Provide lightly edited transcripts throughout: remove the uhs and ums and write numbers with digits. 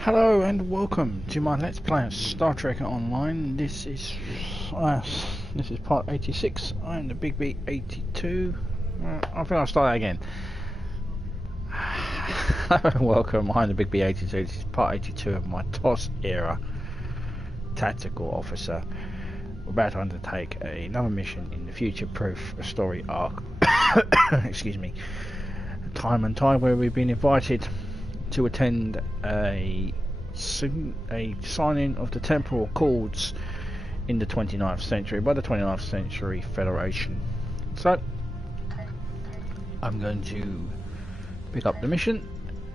Hello and welcome to my Let's Play of Star Trek Online. This is part 86. I'm the Big B82. I think I'll start that again. Hello and welcome. I'm the Big B82. This is part 82 of my TOS era tactical officer. We're about to undertake another mission in the future-proof story arc. Excuse me. Time and Tide, where we've been invited to attend a signing of the Temporal Accords in the 29th century by the 29th Century Federation. So I'm going to pick up the mission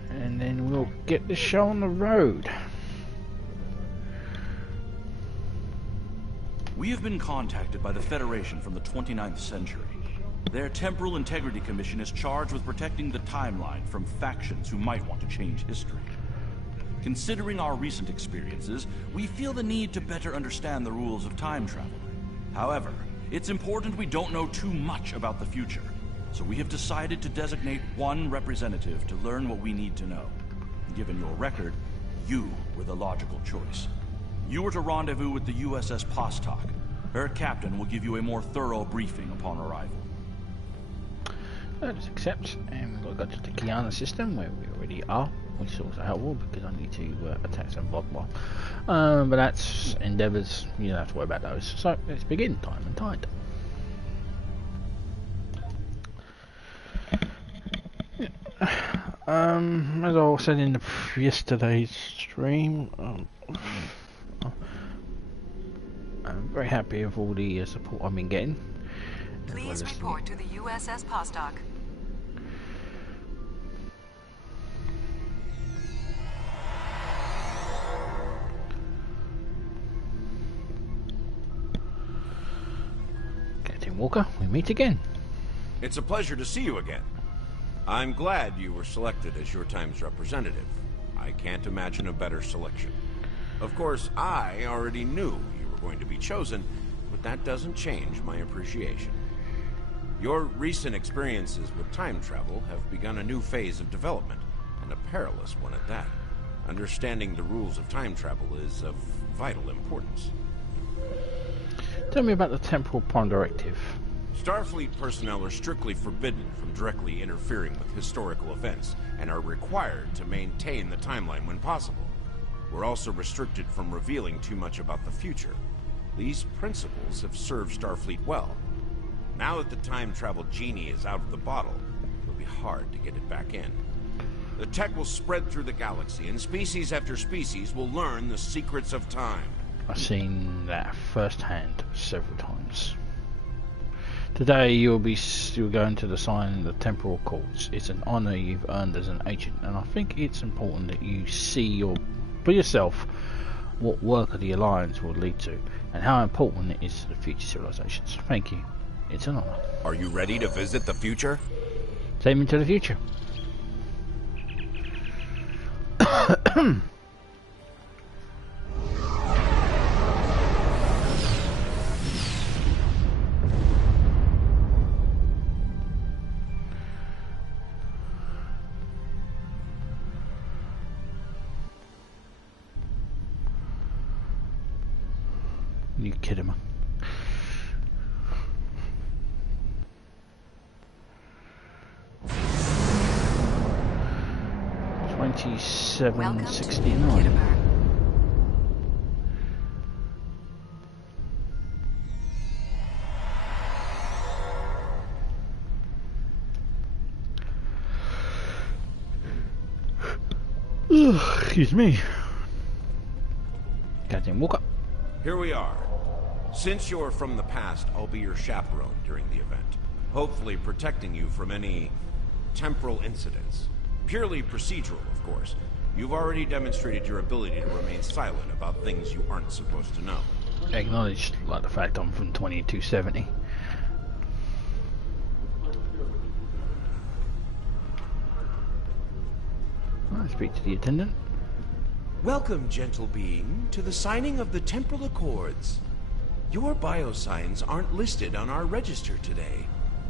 and then we'll get the show on the road. We have been contacted by the Federation from the 29th century. Their Temporal Integrity Commission is charged with protecting the timeline from factions who might want to change history. Considering our recent experiences, we feel the need to better understand the rules of time travel. However, it's important we don't know too much about the future, so we have decided to designate one representative to learn what we need to know. Given your record, you were the logical choice. You are to rendezvous with the USS Postok. Her captain will give you a more thorough briefing upon arrival. Let's accept, and we'll go to the Kiana system where we already are, which is also helpful because I need to attack some Bogwell. But that's endeavours, you don't have to worry about those. So let's begin. Time and Tide. As I said in yesterday's stream, I'm very happy with all the support I've been getting. Please report to the USS Postok. Captain Walker, we meet again. It's a pleasure to see you again. I'm glad you were selected as your time's representative. I can't imagine a better selection. Of course, I already knew you were going to be chosen, but that doesn't change my appreciation. Your recent experiences with time travel have begun a new phase of development, and a perilous one at that. Understanding the rules of time travel is of vital importance. Tell me about the Temporal Prime Directive. Starfleet personnel are strictly forbidden from directly interfering with historical events, and are required to maintain the timeline when possible. We're also restricted from revealing too much about the future. These principles have served Starfleet well. Now that the time travel genie is out of the bottle, it'll be hard to get it back in. The tech will spread through the galaxy, and species after species will learn the secrets of time. I've seen that firsthand several times. Today you're going to the sign of the Temporal Accords. It's an honour you've earned as an agent, and I think it's important that you see for yourself what work of the Alliance will lead to, and how important it is to the future civilizations. Thank you. It's an honour. Are you ready to visit the future? Take me to the future. You kidding me? $27.69. Excuse me. Captain Walker. Here we are. Since you're from the past, I'll be your chaperone during the event, hopefully protecting you from any temporal incidents. Purely procedural, of course. You've already demonstrated your ability to remain silent about things you aren't supposed to know. Acknowledged, like the fact I'm from 2270. I speak to the attendant. Welcome, gentle being, to the signing of the Temporal Accords. Your biosigns aren't listed on our register today.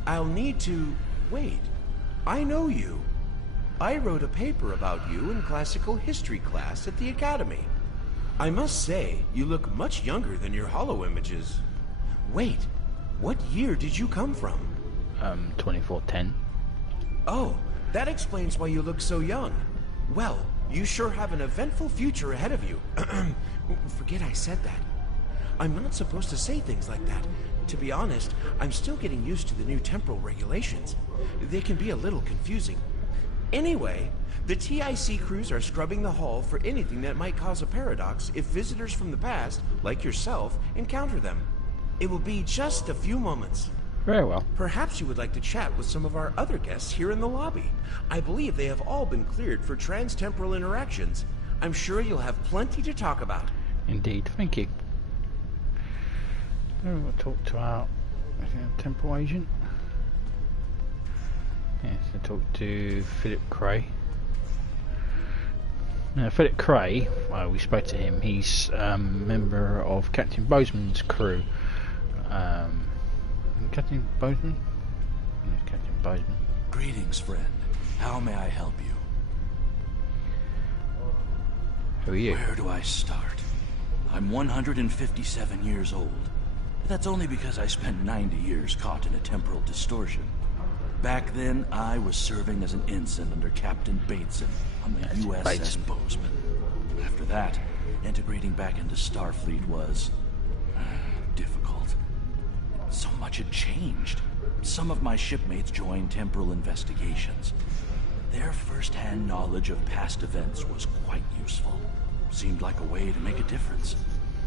I'll need to... wait. I know you. I wrote a paper about you in classical history class at the Academy. I must say, you look much younger than your holo images. Wait, what year did you come from? 2410. Oh, that explains why you look so young. Well, you sure have an eventful future ahead of you. Forget I said that. I'm not supposed to say things like that. To be honest, I'm still getting used to the new temporal regulations. They can be a little confusing. Anyway, the TIC crews are scrubbing the hull for anything that might cause a paradox if visitors from the past, like yourself, encounter them. It will be just a few moments. Very well. Perhaps you would like to chat with some of our other guests here in the lobby. I believe they have all been cleared for trans-temporal interactions. I'm sure you'll have plenty to talk about. Indeed, thank you. Then we'll talk to our temporal agent. Yes, we'll talk to Philip Cray. Now, Philip Cray, well, we spoke to him. He's a member of Captain Bozeman's crew. Captain Bozeman? Yes, Captain Bozeman. Greetings, friend. How may I help you? Who are you? Where do I start? I'm 157 years old. But that's only because I spent 90 years caught in a temporal distortion. Back then, I was serving as an ensign under Captain Bateson on the USS Bozeman. After that, integrating back into Starfleet was difficult. So much had changed. Some of my shipmates joined temporal investigations. Their first-hand knowledge of past events was quite useful. Seemed like a way to make a difference.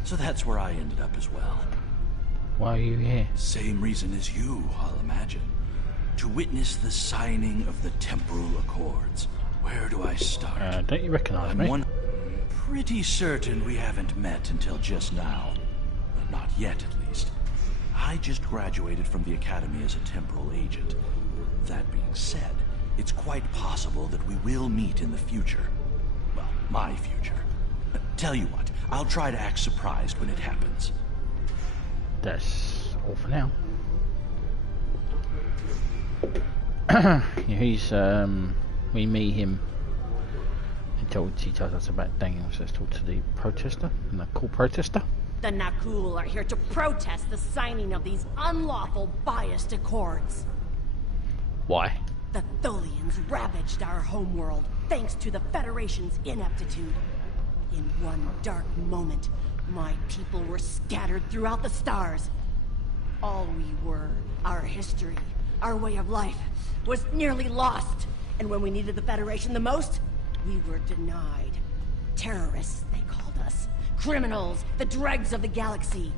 So that's where I ended up as well. Why are you here? Same reason as you, I'll imagine. To witness the signing of the Temporal Accords. Where do I start? Don't you recognize me? Pretty certain we haven't met until just now. But not yet, at least. I just graduated from the Academy as a temporal agent. That being said, it's quite possible that we will meet in the future. Well, my future. Tell you what, I'll try to act surprised when it happens. That's all for now. He's we meet him. He tells us about Daniel. So let's talk to the protester, and the cool protester. The Nakul are here to protest the signing of these unlawful biased accords. Why? The Tholians ravaged our homeworld thanks to the Federation's ineptitude. In one dark moment, my people were scattered throughout the stars. All we were, our history, our way of life, was nearly lost. And when we needed the Federation the most, we were denied. Terrorists, they called us. Criminals, the dregs of the galaxy.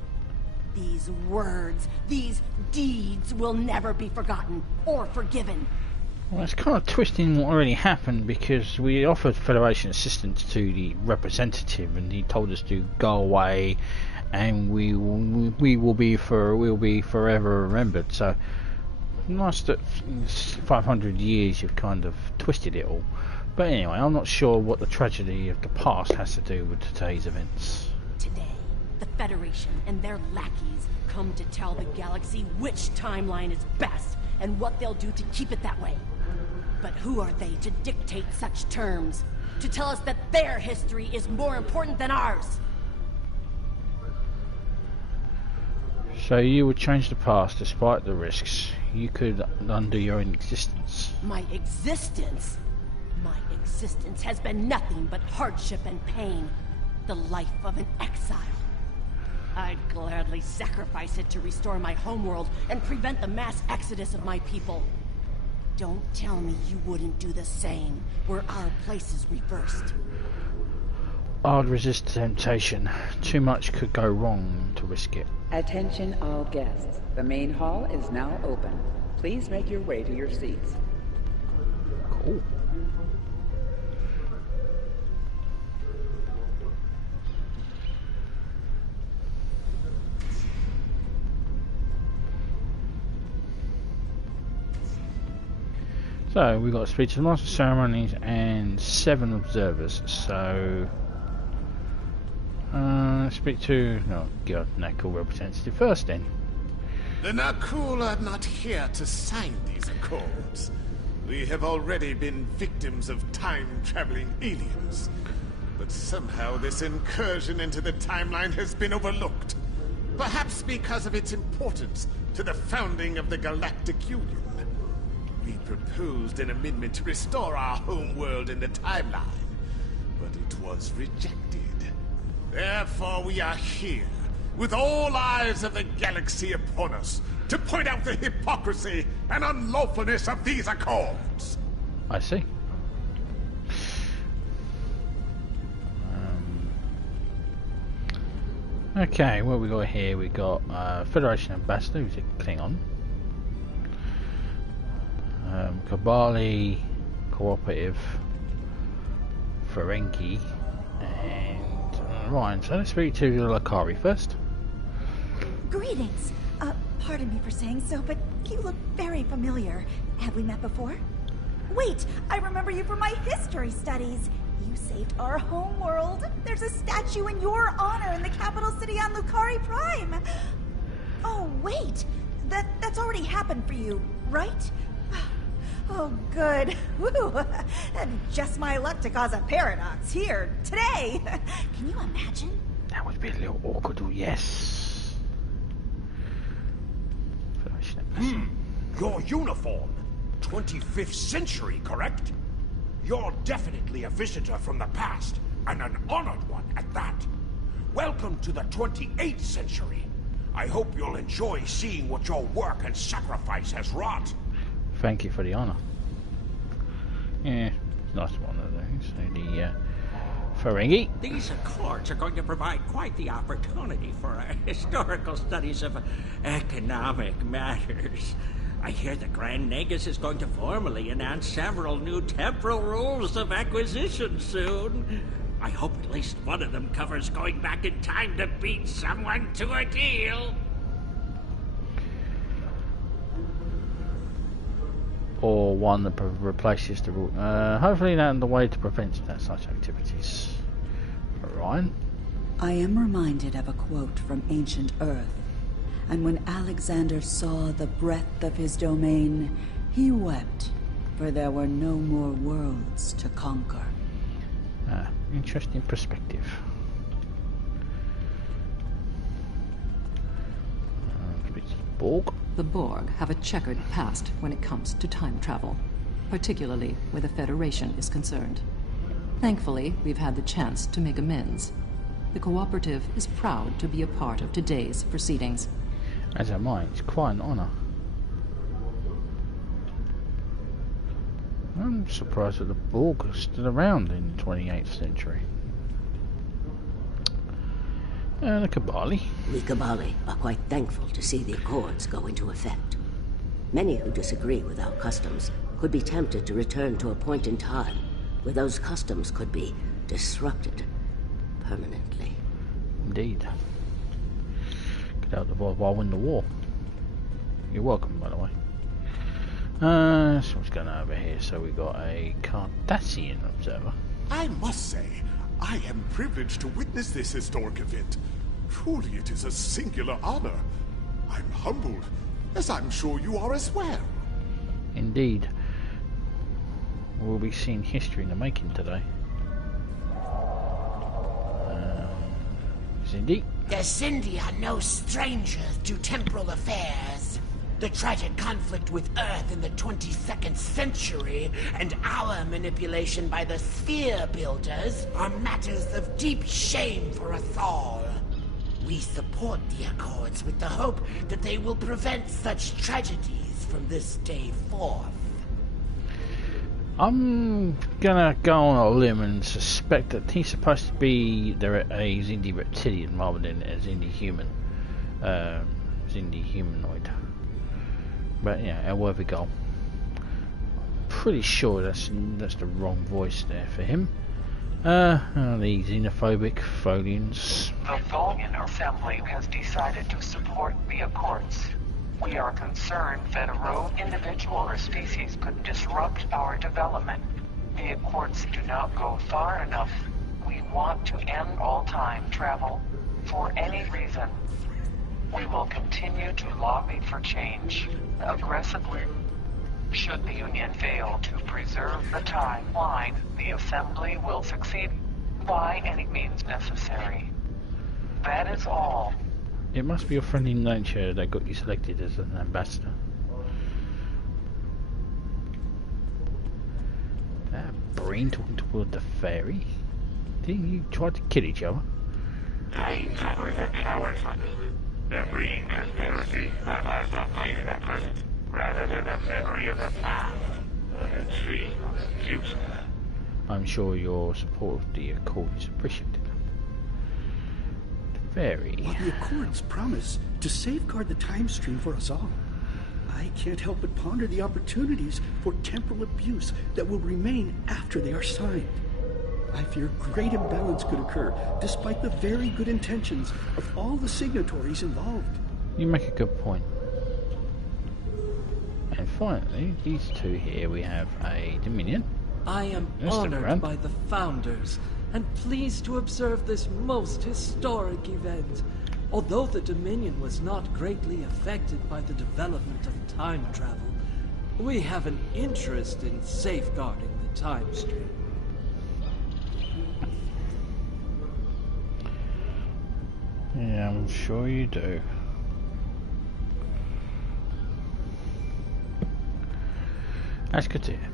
These words, these deeds will never be forgotten or forgiven. Well, it's kind of twisting what already happened, because we offered Federation assistance to the representative, and he told us to go away, and we will be forever remembered. So nice that in 500 years you've kind of twisted it all. But anyway, I'm not sure what the tragedy of the past has to do with today's events. Today, the Federation and their lackeys come to tell the galaxy which timeline is best and what they'll do to keep it that way. But who are they to dictate such terms? To tell us that their history is more important than ours? So you would change the past despite the risks. You could undo your own existence. My existence? My existence has been nothing but hardship and pain. The life of an exile. I'd gladly sacrifice it to restore my homeworld and prevent the mass exodus of my people. Don't tell me you wouldn't do the same, were our places reversed. I'd resist temptation. Too much could go wrong to risk it. Attention all guests. The main hall is now open. Please make your way to your seats. Cool. So we've got a speech of the Master of Ceremonies and 7 observers. So speak to Nakul representative first then. The Nakul are not here to sign these accords. We have already been victims of time-traveling aliens. But somehow this incursion into the timeline has been overlooked. Perhaps because of its importance to the founding of the Galactic Union. We proposed an amendment to restore our home world in the timeline, but it was rejected. Therefore we are here, with all eyes of the galaxy upon us, to point out the hypocrisy and unlawfulness of these accords. I see. Okay, what we got here? We got Federation Ambassador, who's a Klingon. Kabali, Cooperative, Ferengi, and Ryan. So let's speak to Lakari first. Greetings. Pardon me for saying so, but you look very familiar. Have we met before? Wait, I remember you from my history studies. You saved our home world. There's a statue in your honor in the capital city on Lucari Prime. Oh, wait. That's already happened for you, right? Oh, good. Woo! Just my luck to cause a paradox here, today. Can you imagine? That would be a little awkward, yes. Your uniform. 25th century, correct? You're definitely a visitor from the past, and an honored one at that. Welcome to the 28th century. I hope you'll enjoy seeing what your work and sacrifice has wrought. Thank you for the honor. Yeah, it's nice one of those. So the Ferengi. These accords are going to provide quite the opportunity for historical studies of economic matters. I hear the Grand Nagus is going to formally announce several new temporal rules of acquisition soon. I hope at least one of them covers going back in time to beat someone to a deal. Or one that replaces the rule. Hopefully not the way to prevent such activities. Ryan? I am reminded of a quote from ancient Earth. And when Alexander saw the breadth of his domain, he wept, for there were no more worlds to conquer. Interesting perspective. Borg? The Borg have a checkered past when it comes to time travel, particularly where the Federation is concerned. Thankfully, we've had the chance to make amends. The Cooperative is proud to be a part of today's proceedings. As am I. It's quite an honour. I'm surprised that the Borg are still around in the 28th century. The Kabali. We Kabali are quite thankful to see the Accords go into effect. Many who disagree with our customs could be tempted to return to a point in time where those customs could be disrupted permanently. Indeed. Get out the void while win the war. You're welcome, by the way. So what's going on over here? So we got a Cardassian observer. I must say, I am privileged to witness this historic event. Truly, it is a singular honor. I'm humbled, as I'm sure you are as well. Indeed. We'll be seeing history in the making today. Cindy? The Sindhi are no strangers to temporal affairs. The tragic conflict with Earth in the 22nd century and our manipulation by the Sphere Builders are matters of deep shame for us all. We support the Accords with the hope that they will prevent such tragedies from this day forth. I'm gonna go on a limb and suspect that he's supposed to be a Xindi reptilian rather than a Xindi human. Xindi humanoid. But yeah, however we go. Pretty sure that's the wrong voice there for him. The xenophobic Folians. The Vulcan Assembly has decided to support the Accords. We are concerned that a rogue individual or species could disrupt our development. The Accords do not go far enough. We want to end all time travel for any reason. We will continue to lobby for change aggressively. Should the Union fail to preserve the timeline, the Assembly will succeed by any means necessary. That is all. It must be your friendly nature that got you selected as an ambassador. That brain talking toward the fairy? Didn't you try to kill each other? I cover the cowards on the breeding conspiracy that lies behind the present, rather than the memory of the past, the tree of the future. I'm sure your support of the Accord is appreciated. Fairy. While the Accords promise to safeguard the time stream for us all, I can't help but ponder the opportunities for temporal abuse that will remain after they are signed. I fear great imbalance could occur, despite the very good intentions of all the signatories involved. You make a good point. And finally, these two here, we have a Dominion. I am honored by the Founders, and pleased to observe this most historic event. Although the Dominion was not greatly affected by the development of time travel, we have an interest in safeguarding the time stream. Yeah, I'm sure you do. That's good to hear.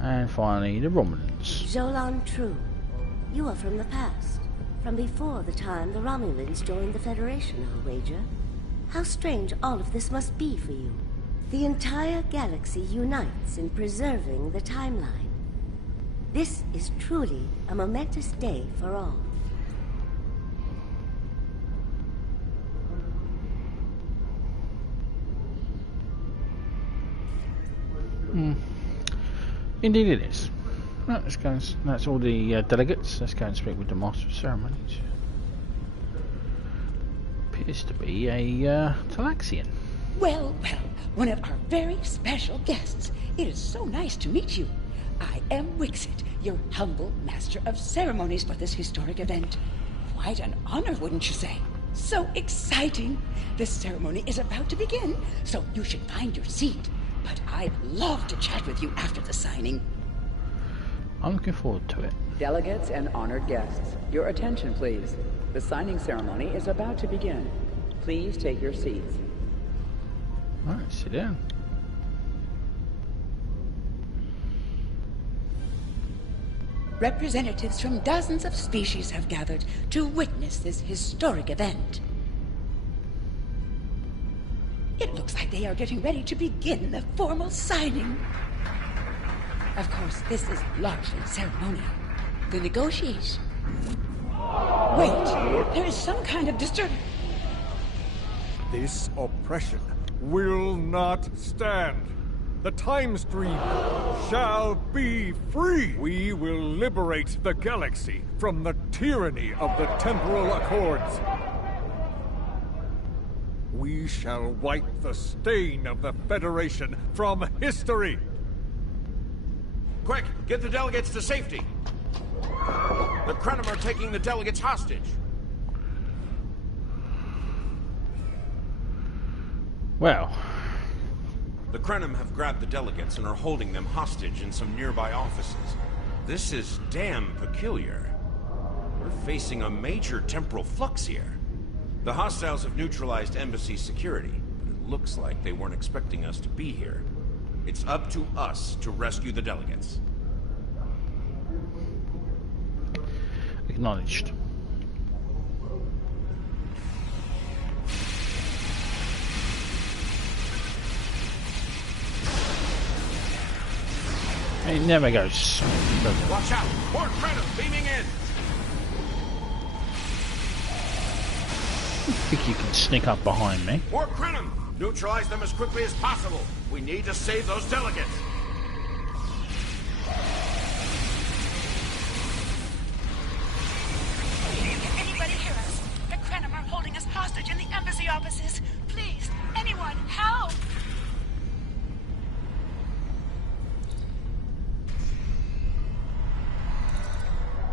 And finally, the Romulans. Jolan True, you are from the past. From before the time the Romulans joined the Federation, I'll wager. How strange all of this must be for you. The entire galaxy unites in preserving the timeline. This is truly a momentous day for all. Indeed it is. Right, let's go. That's all the delegates. Let's go and speak with the Master of Ceremonies. Appears to be a Talaxian. Well, one of our very special guests. It is so nice to meet you. I am Wixit, your humble Master of Ceremonies for this historic event. Quite an honor, wouldn't you say? So exciting. This ceremony is about to begin, so you should find your seat. But I'd love to chat with you after the signing. I'm looking forward to it. Delegates and honored guests, your attention please. The signing ceremony is about to begin. Please take your seats. Alright, sit down. Representatives from dozens of species have gathered to witness this historic event. It looks like they are getting ready to begin the formal signing. Of course, this is largely ceremonial. The negotiation. Wait, there is some kind of disturbance. This oppression will not stand. The time stream shall be free. We will liberate the galaxy from the tyranny of the Temporal Accords. We shall wipe the stain of the Federation from history. Quick, get the delegates to safety. The Krenim are taking the delegates hostage. Well, the Krenim have grabbed the delegates and are holding them hostage in some nearby offices. This is damn peculiar. We're facing a major temporal flux here. The hostiles have neutralized embassy security, but it looks like they weren't expecting us to be here. It's up to us to rescue the delegates. Acknowledged. It never goes. Watch out! More Krenim beaming in! I think you can sneak up behind me. More Krenim! Neutralize them as quickly as possible. We need to save those delegates. Can anybody hear us? The Krenim are holding us hostage in the embassy offices. Please, anyone, help!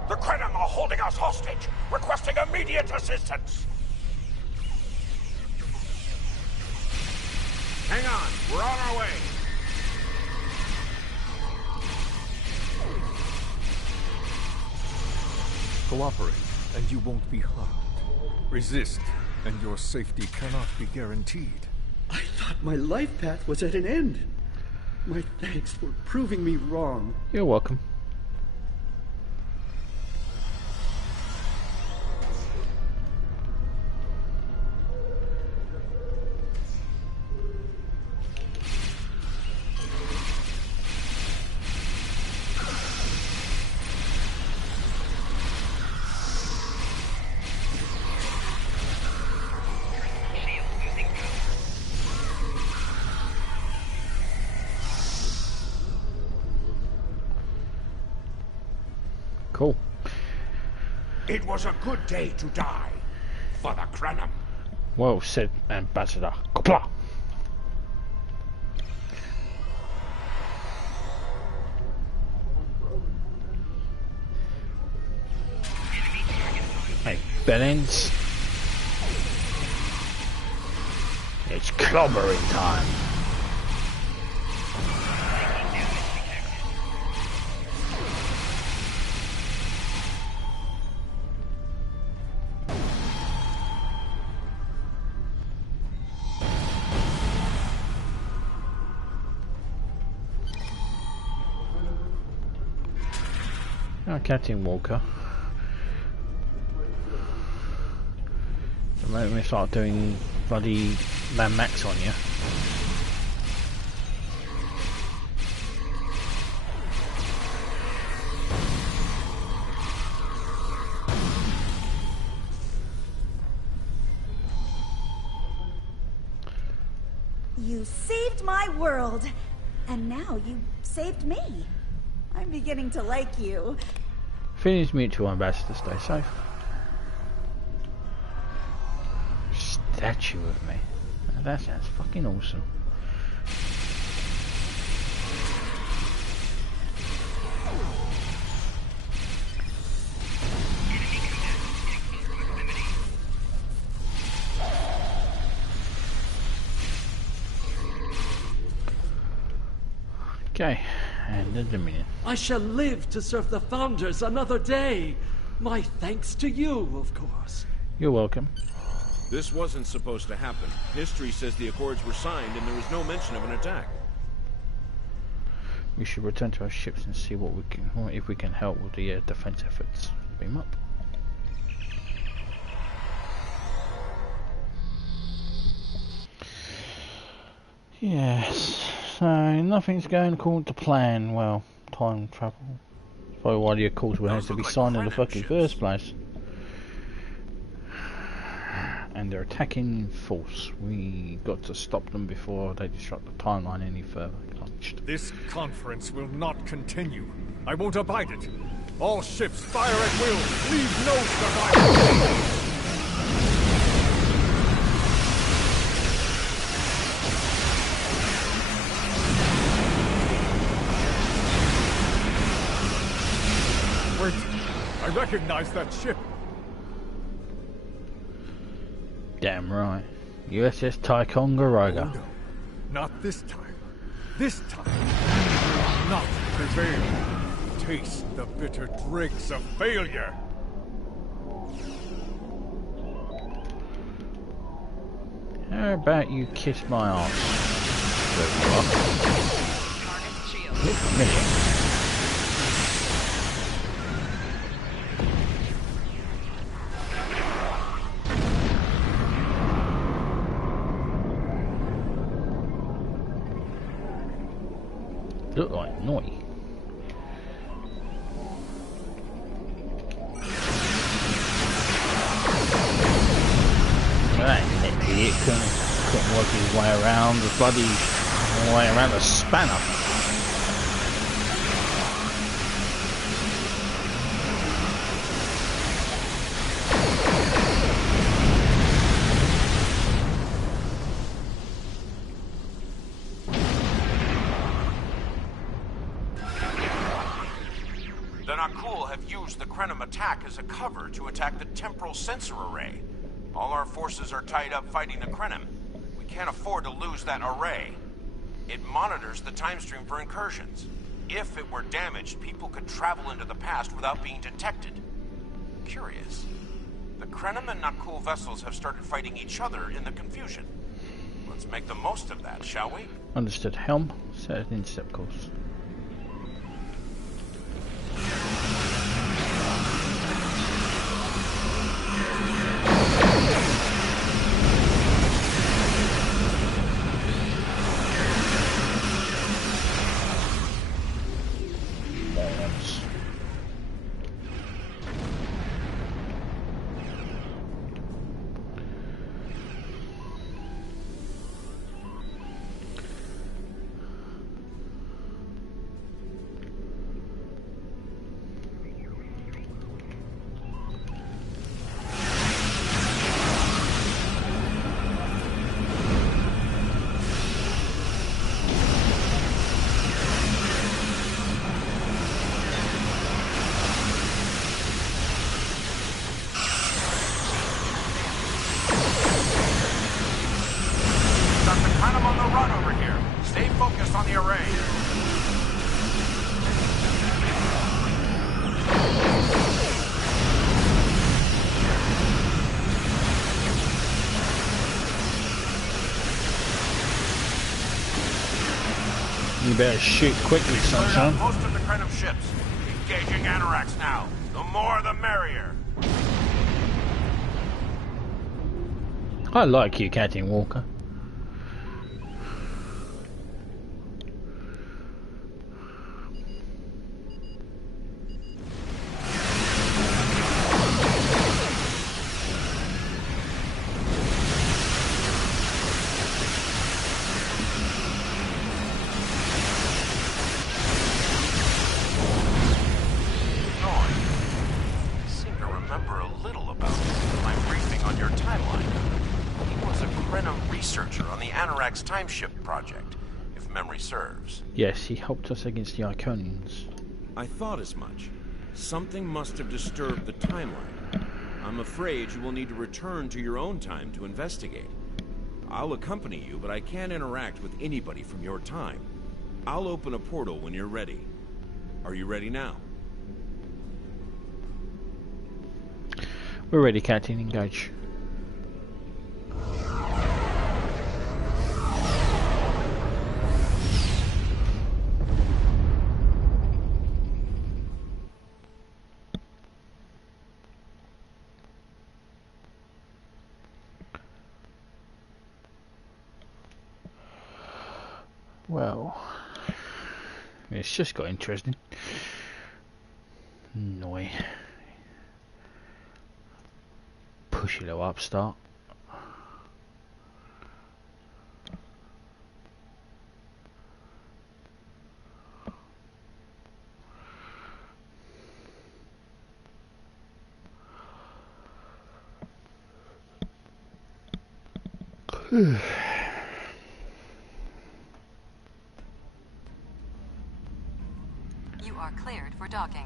The Krenim are holding us hostage, requesting immediate assistance. Hang on, we're on our way. Cooperate, and you won't be harmed. Resist, and your safety cannot be guaranteed. I thought my life path was at an end. My thanks for proving me wrong. You're welcome. Cool. It was a good day to die for the Krenim. Well said, Ambassador. Qapla'. Hey, Bellends. It's clobbering time. Oh, Captain Walker. The moment we start doing bloody Land Max on you. You saved my world, and now you saved me. I'm beginning to like you. Feelings mutual, Ambassador. Stay safe. Statue of me. That sounds fucking awesome. Okay, and the Dominion. I shall live to serve the Founders another day. My thanks to you, of course. You're welcome. This wasn't supposed to happen. History says the Accords were signed and there was no mention of an attack. We should return to our ships and see what we can, if we can help with the defense efforts. Beam up. Yes. So nothing's going according to plan. Well, time travel. That's probably why the Accords were had to be signed in the fucking first place. And they're attacking force. We got to stop them before they disrupt the timeline any further. This conference will not continue. I won't abide it. All ships fire at will. Leave no survivors. Wait, I recognize that ship. Damn right. USS Ticonderoga. Oh, no. Not this time. This time, you will not prevail. Taste the bitter dregs of failure. How about you kiss my ass? Look like naughty. Well, that idiot couldn't work his way around the bloody way around the spanner. The Krenim attack as a cover to attack the temporal sensor array. All our forces are tied up fighting the Krenim. We can't afford to lose that array. It monitors the time stream for incursions. If it were damaged, people could travel into the past without being detected. curious. The Krenim and Nakul vessels have started fighting each other in the confusion. Let's make the most of that, shall we? Understood. Helm, set an intercept course. You better shoot quickly, Sunshine. Most of the Krenim ships. Engaging Anoraks now. The more the merrier. I like you, Captain Walker. Timeship project, if memory serves. Yes, he helped us against the Iconians. I thought as much. Something must have disturbed the timeline. I'm afraid you will need to return to your own time to investigate. I'll accompany you, but I can't interact with anybody from your time. I'll open a portal when you're ready. Are you ready now? We're ready, Captain. Engage. Well, it's just got interesting. Noi. Push a little upstart. You are cleared for docking.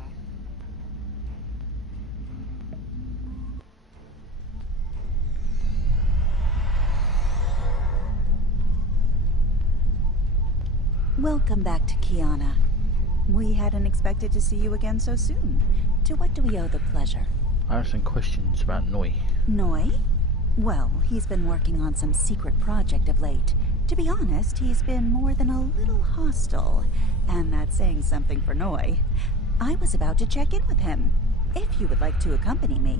Welcome back to Kiana. We hadn't expected to see you again so soon. To what do we owe the pleasure? I have some questions about Noi. Noi? Well, he's been working on some secret project of late. To be honest, he's been more than a little hostile. And that's saying something for Noi. I was about to check in with him. If you would like to accompany me.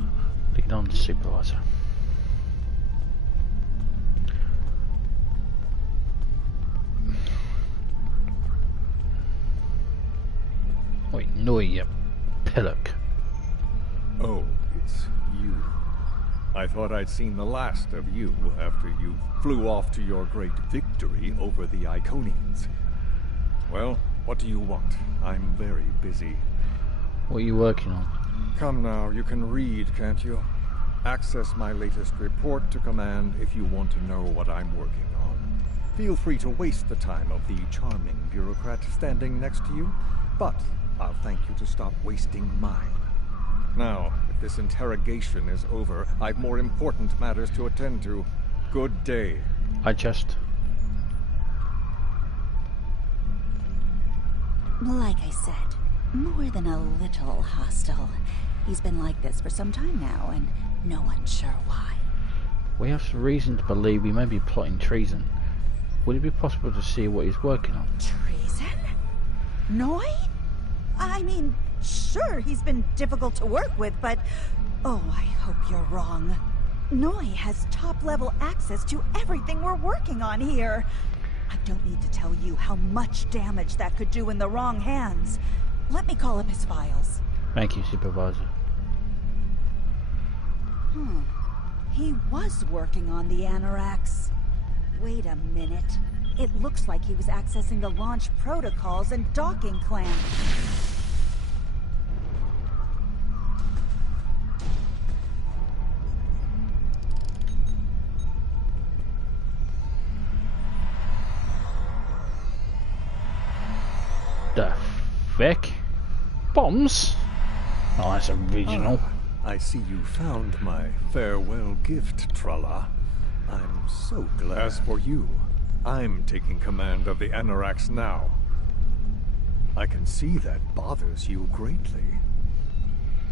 Lead on, Supervisor. Wait, Noi, you pillock. Oh, it's you. I thought I'd seen the last of you after you flew off to your great victory over the Iconians. Well, what do you want? I'm very busy. What are you working on? Come now, you can read, can't you? Access my latest report to command if you want to know what I'm working on. Feel free to waste the time of the charming bureaucrat standing next to you, but I'll thank you to stop wasting mine. Now, if this interrogation is over, I've more important matters to attend to. Good day. Like I said, more than a little hostile. He's been like this for some time now, and no one's sure why. We have some reason to believe he may be plotting treason. Would it be possible to see what he's working on? Treason? Noi? I mean, sure, he's been difficult to work with, but... Oh, I hope you're wrong. Noi has top-level access to everything we're working on here. I don't need to tell you how much damage that could do in the wrong hands. Let me call up his files. Thank you, Supervisor. He was working on the Anoraks. Wait a minute. It looks like he was accessing the launch protocols and docking clamp. The feck? Bombs? Oh, that's original. I see you found my farewell gift, Tralla. I'm so glad. As for you, I'm taking command of the Anoraks now. I can see that bothers you greatly.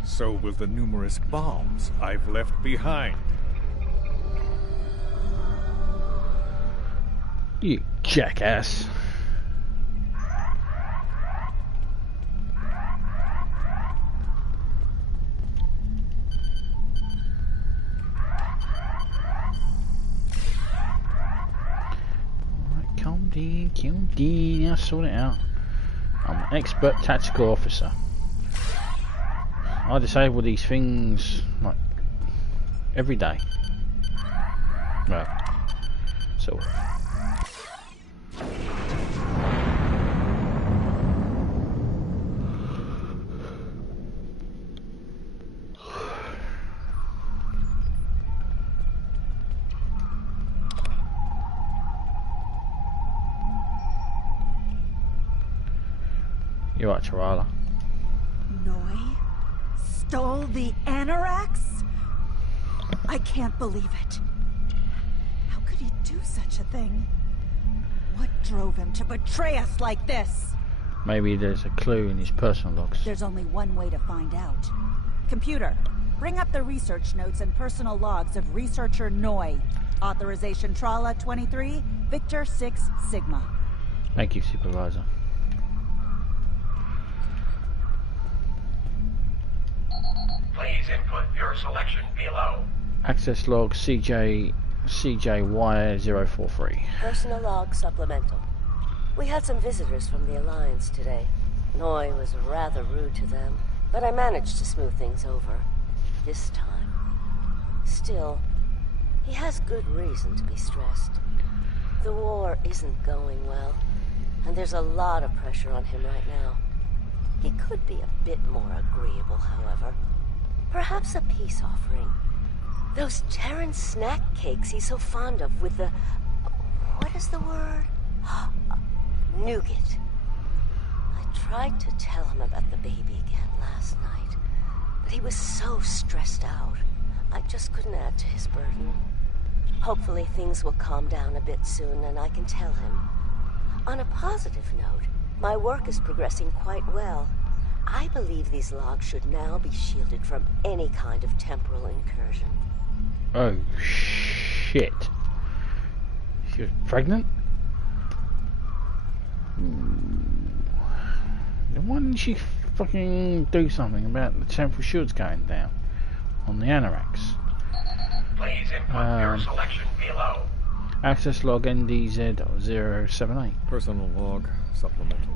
So will the numerous bombs I've left behind. You jackass. I'll sort it out. I'm an expert tactical officer. I disable these things like every day. Right. So you're right, Tralla. Noi stole the Anoraks? I can't believe it. How could he do such a thing? What drove him to betray us like this? Maybe there's a clue in his personal logs. There's only one way to find out. Computer, bring up the research notes and personal logs of researcher Noi. Authorization Tralla 23, Victor 6 Sigma. Thank you, Supervisor. Please input your selection below. Access log CJY043. Personal log supplemental. We had some visitors from the Alliance today. Noi was rather rude to them, but I managed to smooth things over. This time. Still, he has good reason to be stressed. The war isn't going well, and there's a lot of pressure on him right now. He could be a bit more agreeable, however. Perhaps a peace offering. Those Terran snack cakes he's so fond of with the... what is the word? Nougat. I tried to tell him about the baby again last night, but he was so stressed out. I just couldn't add to his burden. Hopefully things will calm down a bit soon and I can tell him. On a positive note, my work is progressing quite well. I believe these logs should now be shielded from any kind of temporal incursion. Oh, shit. She was pregnant? Then why didn't she fucking do something about the temporal shields going down on the Anoraks? Please input your selection below. Access log NDZ078. Personal log supplemental.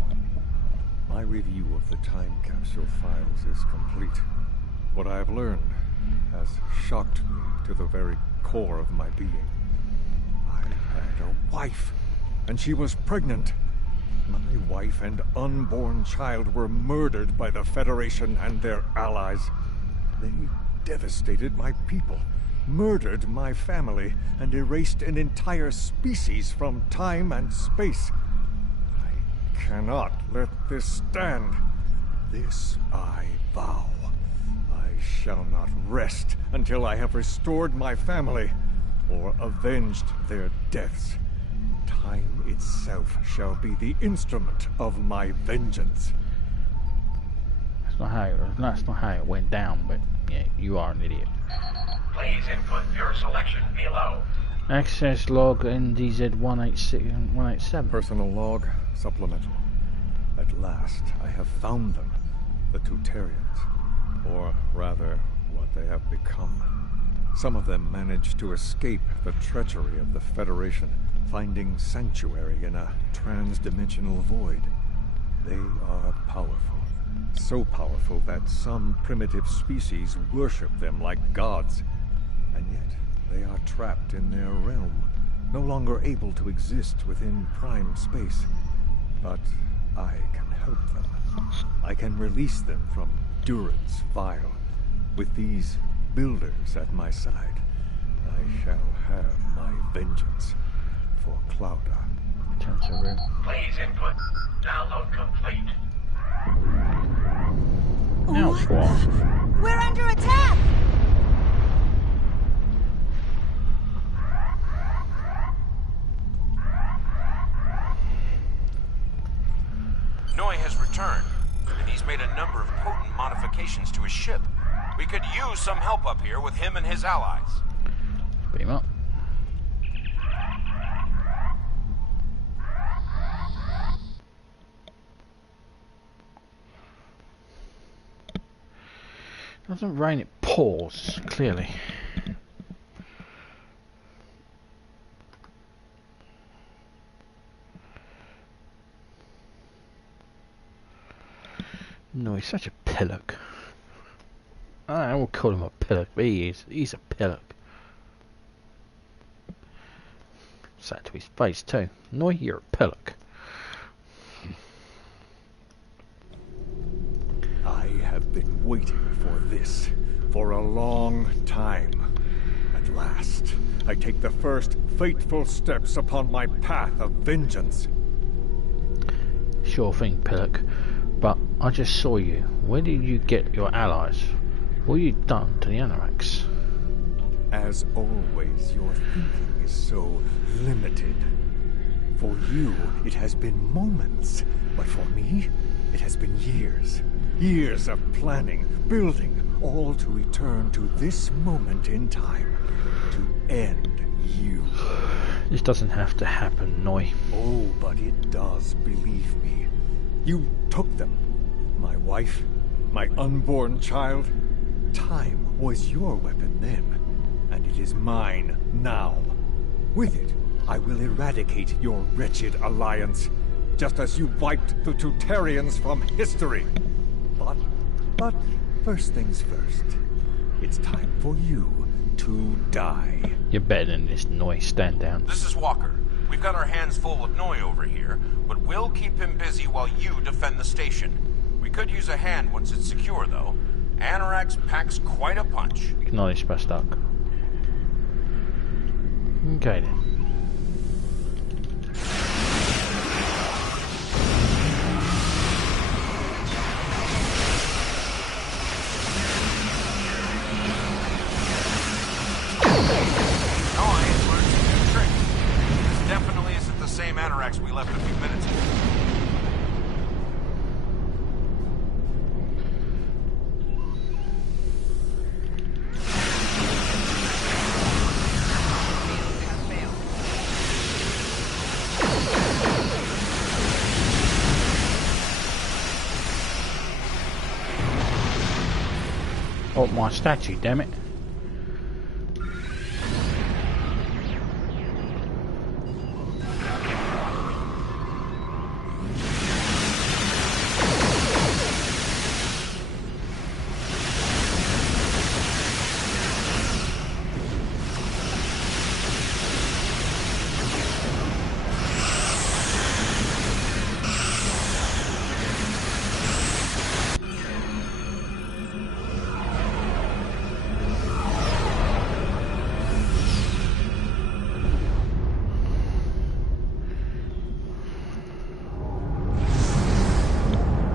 My review of the time capsule files is complete. What I have learned has shocked me to the very core of my being. I had a wife, and she was pregnant. My wife and unborn child were murdered by the Federation and their allies. They devastated my people, murdered my family, and erased an entire species from time and space. Cannot let this stand. This I vow. I shall not rest until I have restored my family or avenged their deaths. Time itself shall be the instrument of my vengeance. That's not how it went down. But yeah, you are an idiot. Please input your selection below. Access log NDZ 187. Personal log, supplemental. At last, I have found them. The Tutarians. Or rather, what they have become. Some of them managed to escape the treachery of the Federation, finding sanctuary in a trans-dimensional void. They are powerful. So powerful that some primitive species worship them like gods. And yet, they are trapped in their realm, no longer able to exist within prime space. But I can help them. I can release them from Durance Vile. With these builders at my side, I shall have my vengeance for Clouda. Please input. Download complete. Now what? We're under attack! Noi has returned, and he's made a number of potent modifications to his ship. We could use some help up here with him and his allies. Beat him up. Doesn't rain, it pours, clearly. No, he's such a pillock. I will call him a pillock, but he's a pillock. Sad to his face too. No, you're a pillock. I have been waiting for this for a long time. At last, I take the first fateful steps upon my path of vengeance. Sure thing, pillock. But I just saw you. Where did you get your allies? What have you done to the Anoraks? As always, your thinking is so limited. For you, it has been moments. But for me, it has been years. Years of planning, building, all to return to this moment in time. To end you. This doesn't have to happen, Noi. Oh, but it does, believe me. You took them. My wife, my unborn child. Time was your weapon then, and it is mine now. With it, I will eradicate your wretched alliance, just as you wiped the Tutarians from history. But first things first. It's time for you to die. You're better than this, Noi. Stand down. This is Walker. We've got our hands full with Noi over here, but we'll keep him busy while you defend the station. We could use a hand once it's secure, though. Anorax packs quite a punch. Acknowledged, Bastark. Okay then. Anorax we left a few minutes ago. Oh, my statue, damn it.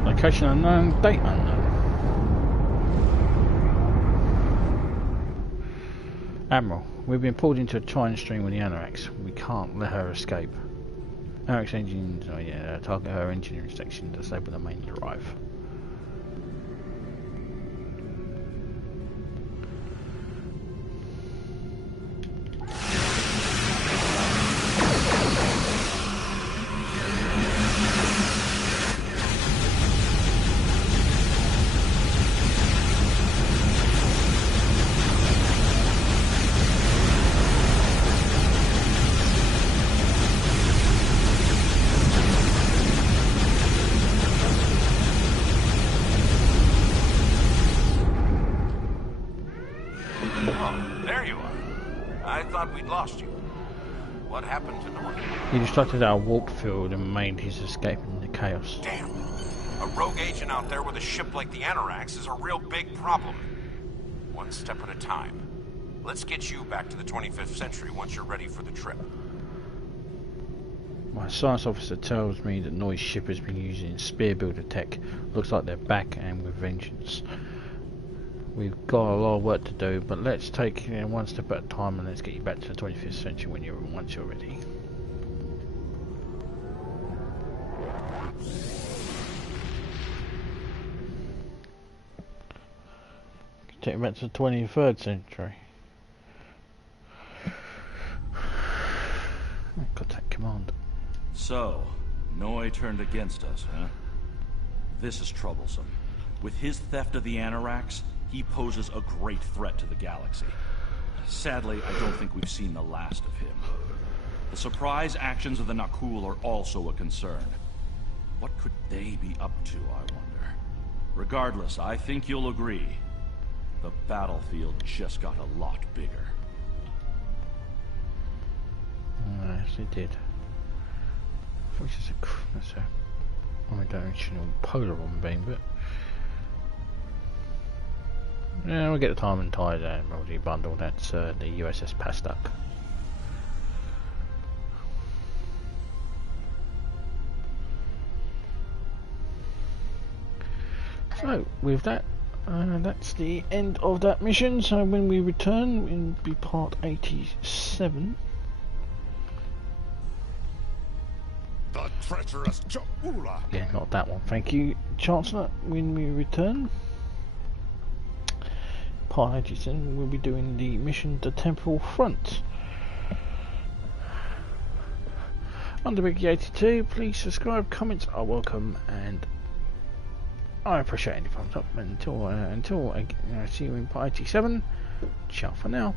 Location unknown, date unknown. Admiral, we've been pulled into a time stream with the Anoraks. We can't let her escape. Anoraks engines, target her engineering section, disable the main drive. He distracted our warp field and made his escape in the chaos. Damn. A rogue agent out there with a ship like the Anorax is a real big problem. One step at a time. Let's get you back to the 25th century once you're ready for the trip. My science officer tells me that Noise ship has been using spear builder tech. Looks like they're back and with vengeance. We've got a lot of work to do, but let's take one step at a time and let's get you back to the 25th century once you're ready. Take you back to the 23rd century. Contact command. So, Noi turned against us, huh? This is troublesome. With his theft of the Anorax, he poses a great threat to the galaxy. Sadly, I don't think we've seen the last of him. The surprise actions of the Nakul are also a concern. What could they be up to, I wonder? Regardless, I think you'll agree. The battlefield just got a lot bigger. Yes, it did. I thought that's a omnidirectional polaron beam, but yeah, we'll get the time and tide and already bundle. That's the USS Pastak. So with that, that's the end of that mission. So when we return, it'll be part 87. The treacherous Cha'ula. Yeah, not that one. Thank you, Chancellor. When we return, part 87, we'll be doing the mission to Temporal Front. Under Biggie 82, please subscribe. Comments are welcome, and I appreciate any thumbs up. Until I see you in part 87. Ciao for now.